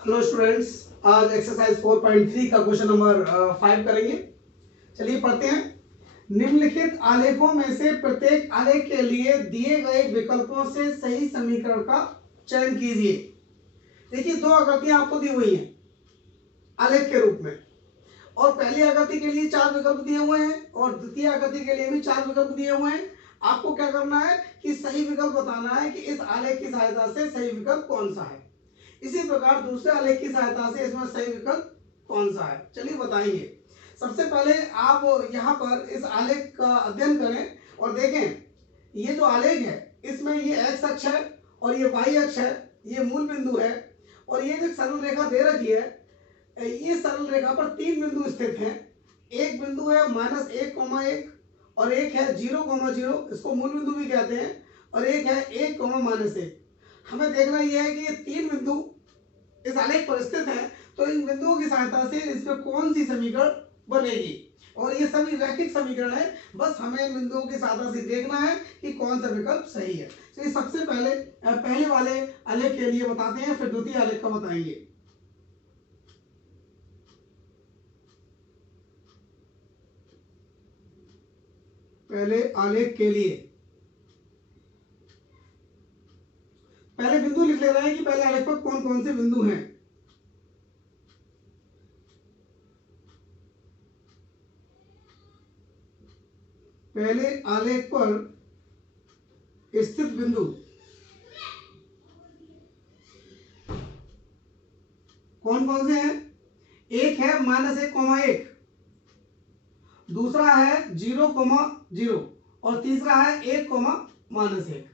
Hello students, आज exercise 4.3 का question number 5 करेंगे। चलिए पढ़ते हैं। निम्नलिखित आलेखों में से प्रत्येक आलेख के लिए दिए गए विकल्पों से सही समीकरण का चयन कीजिए। देखिए, दो आकृतियां आपको दी हुई हैं आलेख के रूप में, और पहली आकृति के लिए 4 विकल्प दिए हुए हैं और द्वितीय आकृति के लिए भी 4 विकल्प दिए हुए हैं। आपको क्या करना है कि सही विकल्प बताना है कि इस आलेख की सहायता से सही विकल्प कौन सा है। इसी प्रकार दूसरे आलेख की सहायता से इसमें सही विकल्प कौन सा है, चलिए बताएंगे। सबसे पहले आप यहाँ पर इस आलेख का अध्ययन करें और देखें, ये जो आलेख है इसमें ये एक्स अक्ष है और ये वाई अक्ष है, ये मूल बिंदु है, और ये जो सरल रेखा दे रखी है, ये सरल रेखा पर 3 बिंदु स्थित हैं। एक बिंदु है -1,1 और एक है 0,0, इसको मूल बिंदु भी कहते हैं, और एक है 1,-1। हमें देखना यह है कि ये 3 बिंदु इस आलेख पर स्थित हैं, तो इन बिंदुओं की सहायता से इसमें कौन सी समीकरण बनेगी, और ये सभी रैखिक समीकरण है। बस हमें इन बिंदुओं की सहायता से देखना है कि कौन सा विकल्प सही है। तो सबसे पहले वाले आलेख के लिए बताते हैं, फिर द्वितीय आलेख का बताएंगे। पहले आलेख के लिए पहले बिंदु लिख ले रहे हैं कि पहले आलेख पर कौन कौन से बिंदु हैं। पहले आलेख पर स्थित बिंदु कौन कौन से हैं? एक है -1,1, दूसरा है 0,0 और तीसरा है 1,-1।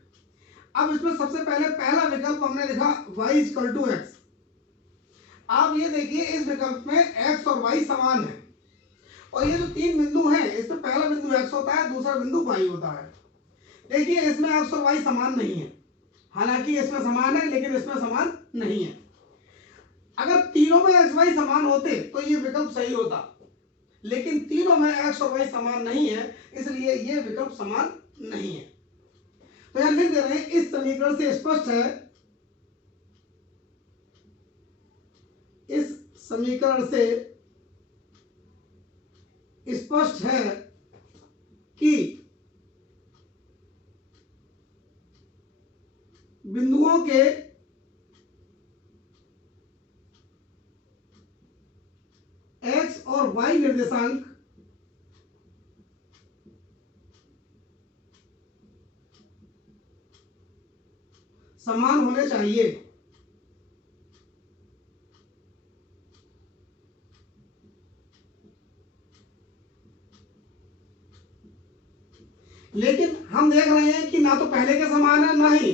अब इसमें सबसे पहले पहला विकल्प हमने लिखा y = x। आप ये देखिए, इस विकल्प में x और y समान है, और ये जो 3 बिंदु हैं इसमें पहला बिंदु x होता है, दूसरा बिंदु y होता है। देखिए, इसमें x और y समान नहीं है, हालांकि इसमें समान है लेकिन इसमें समान नहीं है। अगर तीनों में x y समान होते तो ये विकल्प सही होता, लेकिन तीनों में x और y समान नहीं है, इसलिए ये विकल्प समान नहीं है। तो यहां लिख दे रहे हैं, इस समीकरण से स्पष्ट है, इस समीकरण से स्पष्ट है कि बिंदुओं के x और y निर्देशांक समान होने चाहिए। लेकिन हम देख रहे हैं कि ना तो पहले के समान है ना ही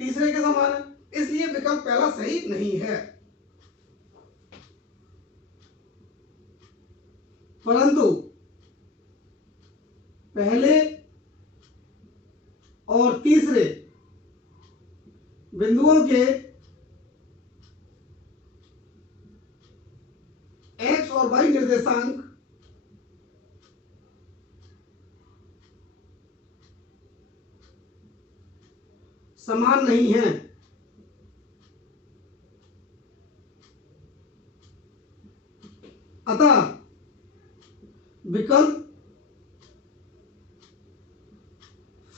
तीसरे के समान है, इसलिए विकल्प पहला सही नहीं है। परंतु पहले और तीसरे बिंदुओं के x और y निर्देशांक समान नहीं है। अतः विकल्प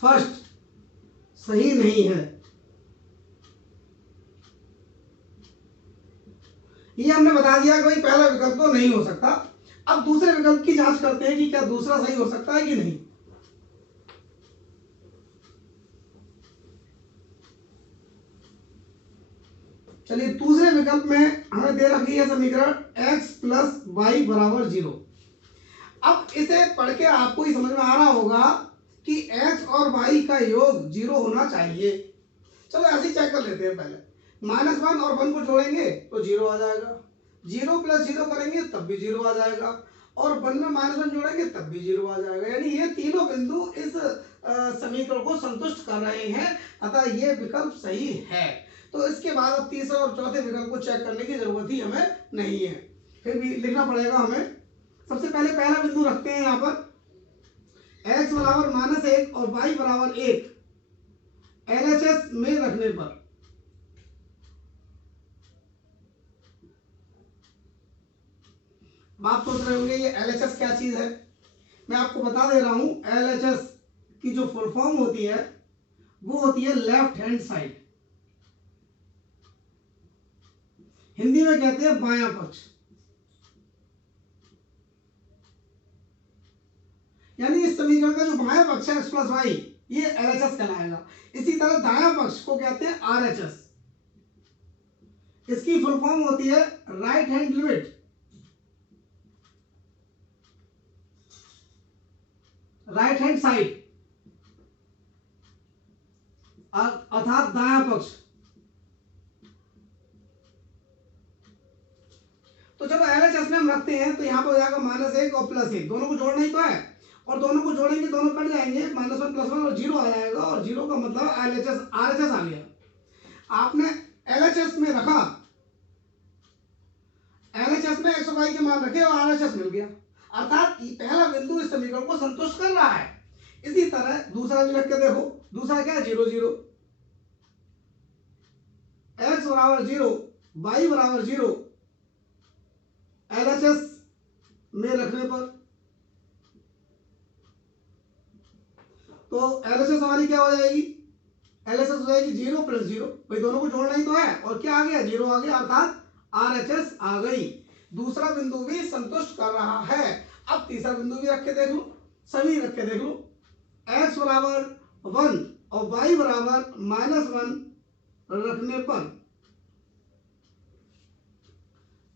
फर्स्ट सही नहीं है। ये हमने बता दिया कि भाई पहला विकल्प तो नहीं हो सकता। अब दूसरे विकल्प की जांच करते हैं कि क्या दूसरा सही हो सकता है कि नहीं। चलिए, दूसरे विकल्प में हमें दे रखी है समीकरण x + y = 0। अब इसे पढ़ के आपको ही समझ में आ रहा होगा कि x और y का योग 0 होना चाहिए। चलो ऐसे ही चेक कर लेते हैं। पहले -1 और 1 को जोड़ेंगे तो 0 आ जाएगा, 0 + 0 करेंगे तब भी 0 आ जाएगा, और 1 में -1 जोड़ेंगे तब भी 0 आ जाएगा। यानी ये तीनों बिंदु इस समीकरण को संतुष्ट कर रहे हैं, अतः ये विकल्प सही है। तो इसके बाद अब तीसरे और चौथे विकल्प को चेक करने की जरूरत ही हमें नहीं है, फिर भी लिखना पड़ेगा हमें। सबसे पहले पहला बिंदु रखते हैं यहाँ पर, x = -1 और y = 1। LHS में रखने पर अब आप सोच रहे होंगे ये LHS क्या चीज है। मैं आपको बता दे रहा हूं, LHS की जो फुल फॉर्म होती है वो होती है लेफ्ट हैंड साइड, हिंदी में कहते हैं बायां पक्ष। यानी इस समीकरण का जो बायां पक्ष है x प्लस वाई, ये LHS कहलाएगा। इसी तरह दायां पक्ष को कहते हैं RHS। इसकी फुल फॉर्म होती है right hand limit, right hand side, अर्थात दायां पक्ष। तो जब LHS में हम रखते हैं तो यहां पर हो जाएगा -1 और +1, दोनों को जोड़ना ही तो है, और दोनों को जोड़ेंगे दोनों कट जाएंगे, -1 +1 और 0 आ जाएगा, और 0 का मतलब LHS RHS आ गया। आपने LHS में रखा, LHS में x और y के मान रखे और RHS मिल गया, अर्थात पहला बिंदु इस समीकरण को संतुष्ट कर रहा है। इसी तरह दूसरा भी रख के देखो, दूसरा क्या है 0 0, x बराबर 0 y बराबर 0, LHS में रखने पर तो LHS हमारी क्या हो जाएगी, LHS हो जाएगी 0 + 0, भाई दोनों को जोड़ना ही तो है, और क्या आ गया 0 आ गया, अर्थात RHS आ गई। दूसरा बिंदु भी संतुष्ट कर रहा है। अब तीसरा बिंदु भी रख के देख लो, सभी रख के देख लो, x बराबर 1 और y बराबर -1 रखने पर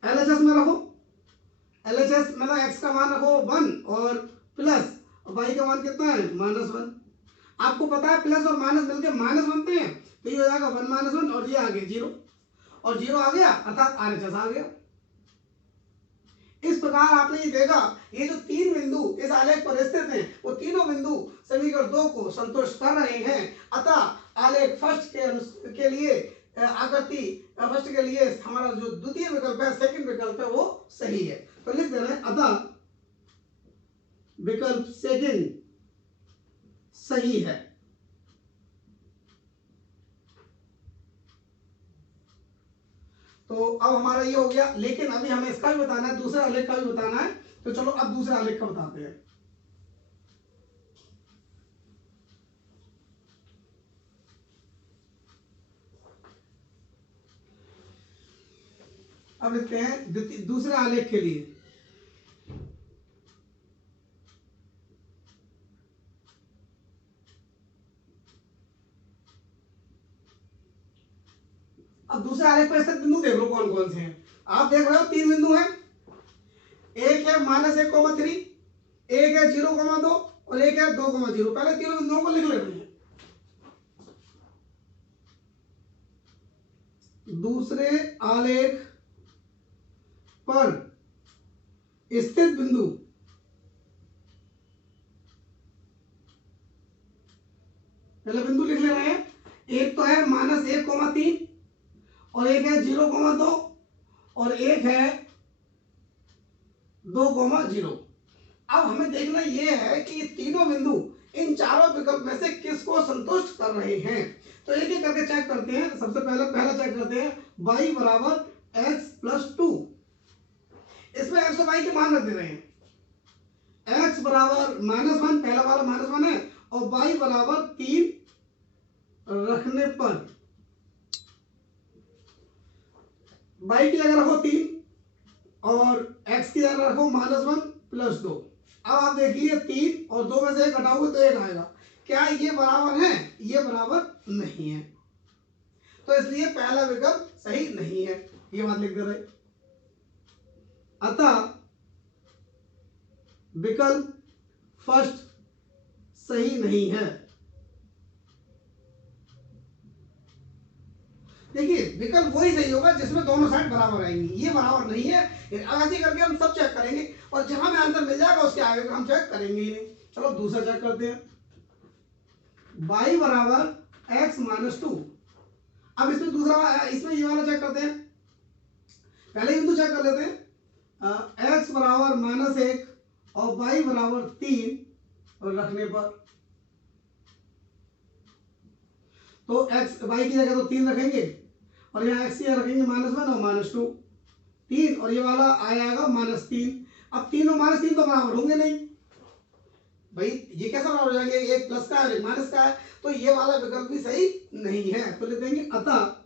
LHS में रखो, LHS मतलब x का मान रखो 1 और प्लस y का मान कितना है -1। आपको पता है प्लस और माइनस मिलकर माइनस बनते हैं, तो ये हो जाएगा 1 - 1 और ये आ गया 0, और 0 आ गया अर्थात RHS आ गया। इस प्रकार आपने ये देखा, ये जो तीन बिंदु इस आलेख पर स्थित हैं वो तीनों बिंदु समीकरण 2 को संतुष्ट कर रहे हैं। अतः आलेख फर्स्ट के लिए आकृति फर्स्ट के लिए हमारा जो द्वितीय विकल्प है, सेकंड विकल्प है, वो सही है। तो लिख दे रहे हैं अतः विकल्प सेकंड सही है। तो अब हमारा ये हो गया, लेकिन अभी हमें इसका भी बताना है, दूसरा आलेख का भी बताना है। तो चलो अब दूसरा आलेख का बताते हैं। अब लिखते हैं दूसरे आलेख के लिए। अब दूसरे आलेख पर स्थित बिंदु देख लो कौन कौन से हैं। आप देख रहे हो तीन बिंदु हैं, एक है -1,3, एक है 0,2 और एक है 2,0। पहले तीनों बिंदुओं को लिख लेते हैं। दूसरे आलेख पर स्थित बिंदु पहले बिंदु लिख ले रहे हैं। एक तो है -1,3 और एक है 0,2 और एक है 2,0। अब हमें देखना यह है कि तीनों बिंदु इन चारों विकल्प में से किसको संतुष्ट कर रहे हैं। तो एक एक करके चेक करते हैं। सबसे पहला चेक करते हैं y बराबर x + 2। इसमें x और y के मान रख दे रहे हैं। x बराबर -1, पहला वाला -1 है, और y बराबर 3 रखने पर y की जगह रखो 3 और x की जगह रखो -1 + 2। अब आप देखिए 3 और 2 में से एक घटाओगे तो 1 आएगा। क्या ये बराबर है? ये बराबर नहीं है, तो इसलिए पहला विकल्प सही नहीं है। ये बात लिख दे रहे। अतः विकल्प फर्स्ट सही नहीं है। देखिए विकल्प वही सही होगा जिसमें दोनों साइड बराबर आएंगी। ये बराबर नहीं है। ऐसे करके हम सब चेक करेंगे और जहां में आंसर मिल जाएगा उसके आगे हम चेक करेंगे ही नहीं। चलो दूसरा चेक करते हैं। y बराबर x - 2। अब इसमें इसमें ये वाला चेक करते हैं। पहले बिंदु चेक कर लेते हैं। x बराबर -1 और y बराबर 3 और रखने पर तो x y की जगह तो 3 रखेंगे और यहाँ x की जगह रखेंगे -1 और -2, 3 और ये वाला आ जाएगा -3। अब 3 और -3 तो बराबर होंगे नहीं भाई, ये कैसा बराबर हो जाएंगे, एक प्लस का है और एक माइनस का है, तो ये वाला विकल्प भी सही नहीं है। तो लिख देंगे अतः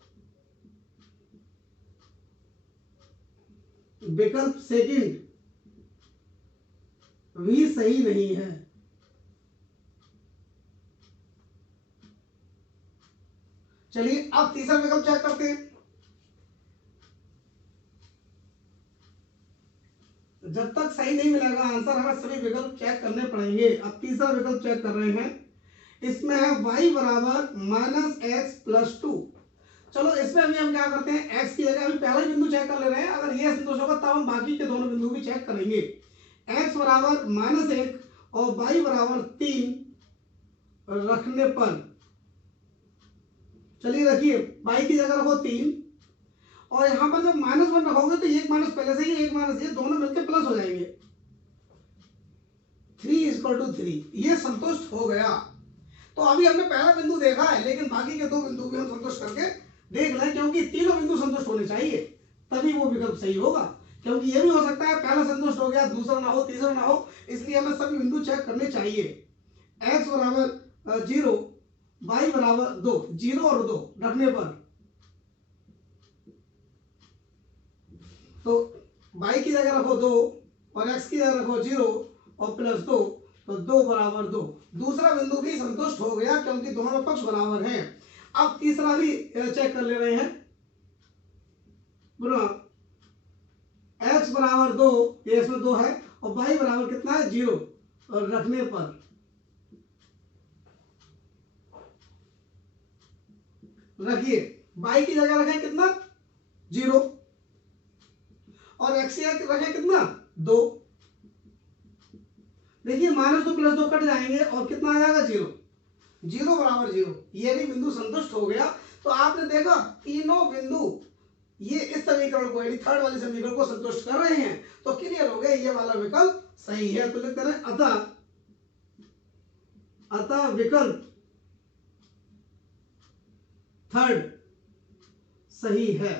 विकल्प सेकंड भी सही नहीं है। चलिए अब तीसरा विकल्प चेक करते हैं। जब तक सही नहीं मिलेगा आंसर, हमें सभी विकल्प चेक करने पड़ेंगे। अब तीसरा विकल्प चेक कर रहे हैं, इसमें है y बराबर -x+2। चलो इसमें अभी हम क्या करते हैं, x की जगह अभी पहला ही बिंदु चेक कर ले रहे हैं, अगर ये संतोष होगा तब हम बाकी के दोनों बिंदु भी चेक करेंगे। x बराबर -1 और y बराबर 3 रखने पर, चलिए रखिए y की जगह रखो 3 और यहां पर जब -1 रखोगे तो एक माइनस पहले से ही एक माइनस ये दोनों मिलकर प्लस हो जाएंगे। 3 = 3, ये संतुष्ट हो गया। तो अभी हमने पहला बिंदु देखा है, लेकिन बाकी के दो बिंदु भी हम संतुष्ट करके देख लें, क्योंकि तीनों बिंदु संतुष्ट होने चाहिए तभी वो विकल्प सही होगा। क्योंकि ये भी हो सकता है पहला संतुष्ट हो गया दूसरा ना हो तीसरा ना हो, इसलिए हमें सभी बिंदु चेक करने चाहिए। x बराबर 0 y बराबर 2, 0 और 2 रखने पर, तो y की जगह रखो 2 और x की जगह रखो 0 और +2, तो 2 बराबर 2, दूसरा बिंदु भी संतुष्ट हो गया क्योंकि दोनों पक्ष बराबर हैं। अब तीसरा भी चेक कर ले रहे हैं। बोलो x बराबर 2, ये इसमें 2 है, और y बराबर कितना है 0 और रखने पर, रखिए y की जगह रखें कितना 0 और x की जगह रखें कितना 2। देखिए -2 + 2 कट जाएंगे और कितना आ जाएगा 0, 0 बराबर 0, ये भी बिंदु संतुष्ट हो गया। तो आपने देखा तीनों बिंदु ये इस समीकरण को यानी थर्ड वाले समीकरण को संतुष्ट कर रहे हैं, तो क्लियर हो गया ये वाला विकल्प सही है। तो लिखते हैं अतः विकल्प थर्ड सही है।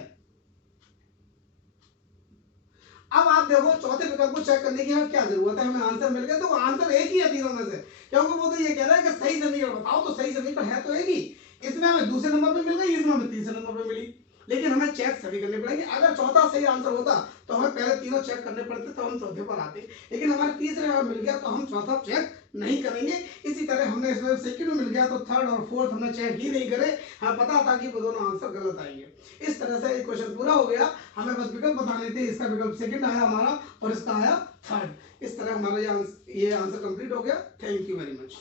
अब आप देखो चौथे विकल्प को चेक करने की हमें क्या जरूरत है, हमें आंसर मिल गया, तो आंसर एक ही है तीनों में से, क्योंकि वो तो ये कह रहा है कि सही समीकरण बताओ, तो सही समीकरण है तो एक ही। इसमें हमें दूसरे नंबर पे मिल गई, इसमें हमें तीसरे नंबर पे मिली, लेकिन हमें चेक सभी करने पड़ेंगे। अगर चौथा सही आंसर होता तो हमें पहले तीनों चेक करने पड़ते, तो हम चौथे पर आते, लेकिन हमारे तीसरे में मिल गया तो हम चौथा चेक नहीं करेंगे। इसी तरह हमने इसमें सेकंड में मिल गया तो थर्ड और फोर्थ हमने चेक ही नहीं करे, हमें पता था कि वो दोनों आंसर गलत आएंगे। इस तरह से एक क्वेश्चन पूरा हो गया, हमें बस विकल्प बताने थे, इसका विकल्प सेकंड आया हमारा और इसका आया थर्ड। इस तरह हमारा ये आंसर कंप्लीट हो गया। Thank you very much.